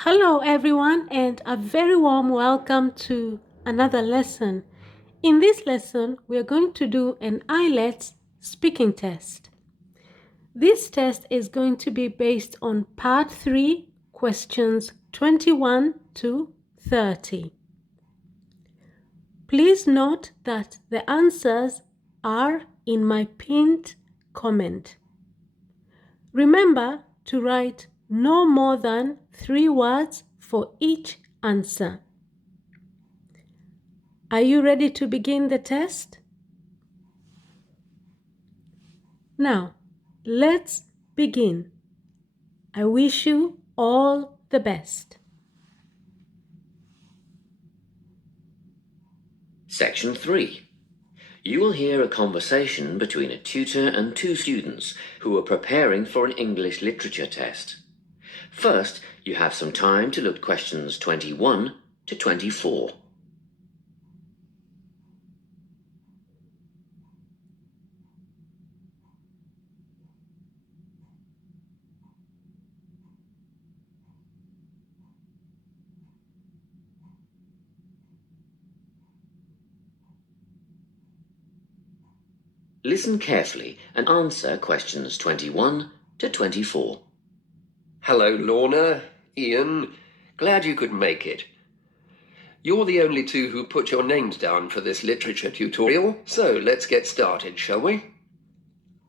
Hello, everyone, and a very warm welcome to another lesson. In this lesson, we are going to do an Ielts speaking test. This test is going to be based on part 3, questions 21 to 30. Please note that the answers are in my pinned comment. Remember to write no more than 3 words for each answer. Are you ready to begin the test? Now, let's begin. I wish you all the best. Section 3. You will hear a conversation between a tutor and two students who are preparing for an English literature test. First, you have some time to look at questions 21 to 24. Listen carefully and answer questions 21 to 24. Hello, Lorna, Ian. Glad you could make it. You're the only two who put your names down for this literature tutorial, so let's get started, shall we?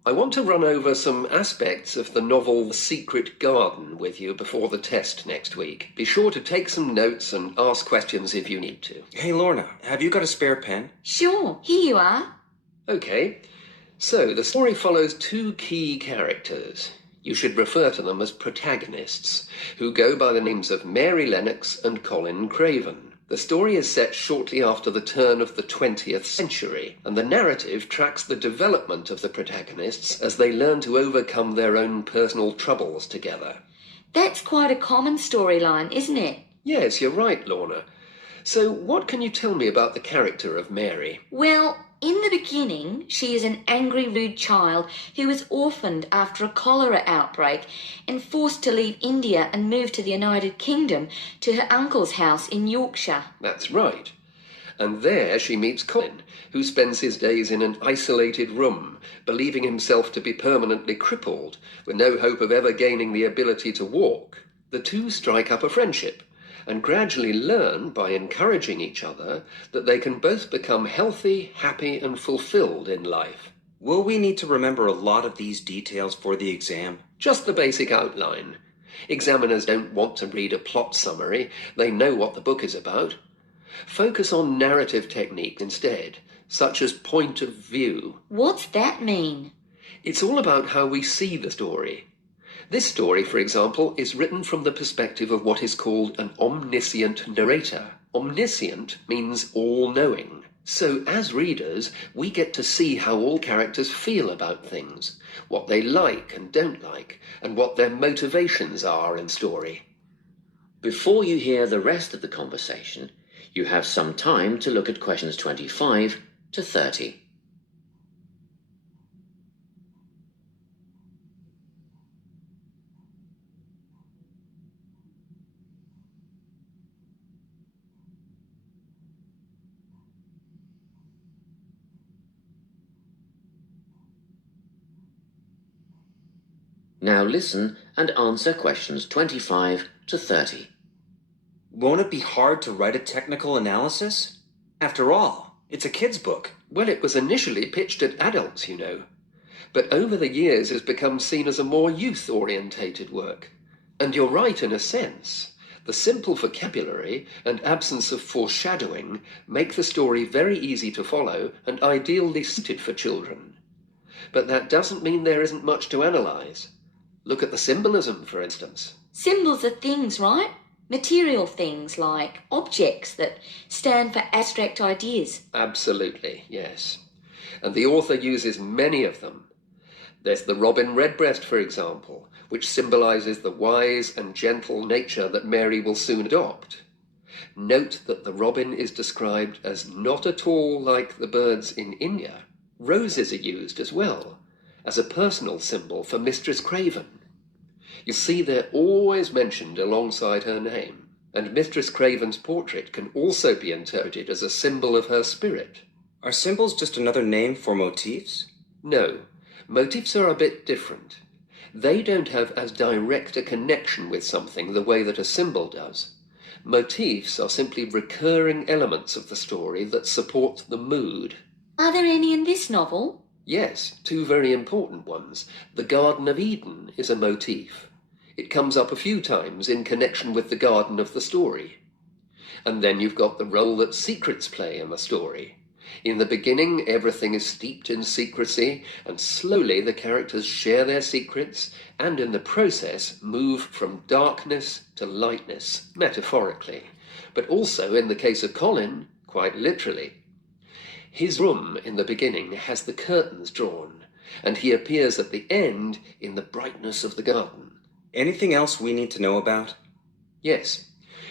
I want to run over some aspects of the novel The Secret Garden with you before the test next week. Be sure to take some notes and ask questions if you need to. Hey, Lorna, have you got a spare pen? Sure, here you are. Okay, so the story follows two key characters. You should refer to them as protagonists, who go by the names of Mary Lennox and Colin Craven. The story is set shortly after the turn of the 20th century, and the narrative tracks the development of the protagonists as they learn to overcome their own personal troubles together. That's quite a common storyline, isn't it? Yes, you're right, Lorna. So what can you tell me about the character of Mary? Well, in the beginning, she is an angry, rude child who was orphaned after a cholera outbreak and forced to leave India and move to the United Kingdom to her uncle's house in Yorkshire. That's right. And there she meets Colin, who spends his days in an isolated room, believing himself to be permanently crippled, with no hope of ever gaining the ability to walk. The two strike up a friendship, and gradually learn, by encouraging each other, that they can both become healthy, happy, and fulfilled in life. Will we need to remember a lot of these details for the exam? Just the basic outline. Examiners don't want to read a plot summary. They know what the book is about. Focus on narrative technique instead, such as point of view. What's that mean? It's all about how we see the story. This story, for example, is written from the perspective of what is called an omniscient narrator. Omniscient means all-knowing. So as readers, we get to see how all characters feel about things, what they like and don't like, and what their motivations are in story. Before you hear the rest of the conversation, you have some time to look at questions 25 to 30. Now listen and answer questions 25 to 30. Won't it be hard to write a technical analysis? After all, it's a kid's book. Well, it was initially pitched at adults, you know, but over the years has become seen as a more youth-orientated work. And you're right in a sense. The simple vocabulary and absence of foreshadowing make the story very easy to follow and ideally suited for children. But that doesn't mean there isn't much to analyse. Look at the symbolism, for instance. Symbols are things, right? Material things like objects that stand for abstract ideas. Absolutely, yes. And the author uses many of them. There's the robin redbreast, for example, which symbolises the wise and gentle nature that Mary will soon adopt. Note that the robin is described as not at all like the birds in India. Roses are used as well, as a personal symbol for Mistress Craven. You see, they're always mentioned alongside her name, and Mistress Craven's portrait can also be interpreted as a symbol of her spirit. Are symbols just another name for motifs? No, motifs are a bit different. They don't have as direct a connection with something the way that a symbol does. Motifs are simply recurring elements of the story that support the mood. Are there any in this novel? Yes, two very important ones. The Garden of Eden is a motif. It comes up a few times in connection with the garden of the story. And then you've got the role that secrets play in the story. In the beginning, everything is steeped in secrecy, and slowly the characters share their secrets, and in the process move from darkness to lightness, metaphorically, but also, in the case of Colin, quite literally. His room in the beginning has the curtains drawn, and he appears at the end in the brightness of the garden. Anything else we need to know about? Yes.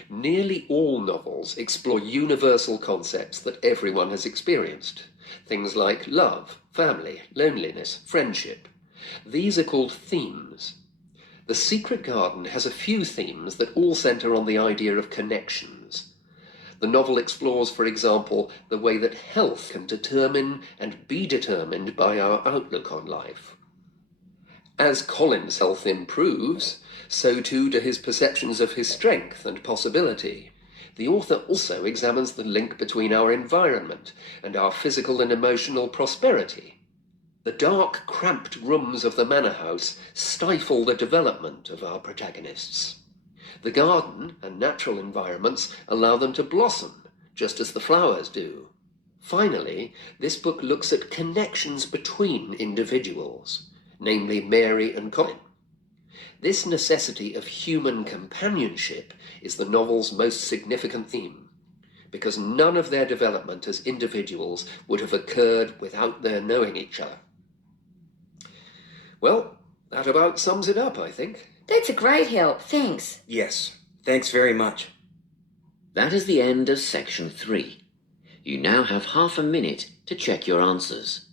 Nearly all novels explore universal concepts that everyone has experienced. Things like love, family, loneliness, friendship. These are called themes. The Secret Garden has a few themes that all center on the idea of connections. The novel explores, for example, the way that health can determine and be determined by our outlook on life. As Colin's health improves, so too do his perceptions of his strength and possibility. The author also examines the link between our environment and our physical and emotional prosperity. The dark, cramped rooms of the manor house stifle the development of our protagonists. The garden and natural environments allow them to blossom, just as the flowers do. Finally, this book looks at connections between individuals, namely Mary and Colin. This necessity of human companionship is the novel's most significant theme, because none of their development as individuals would have occurred without their knowing each other. Well, that about sums it up, I think. That's a great help, thanks. Yes, thanks very much. That is the end of section 3. You now have half a minute to check your answers.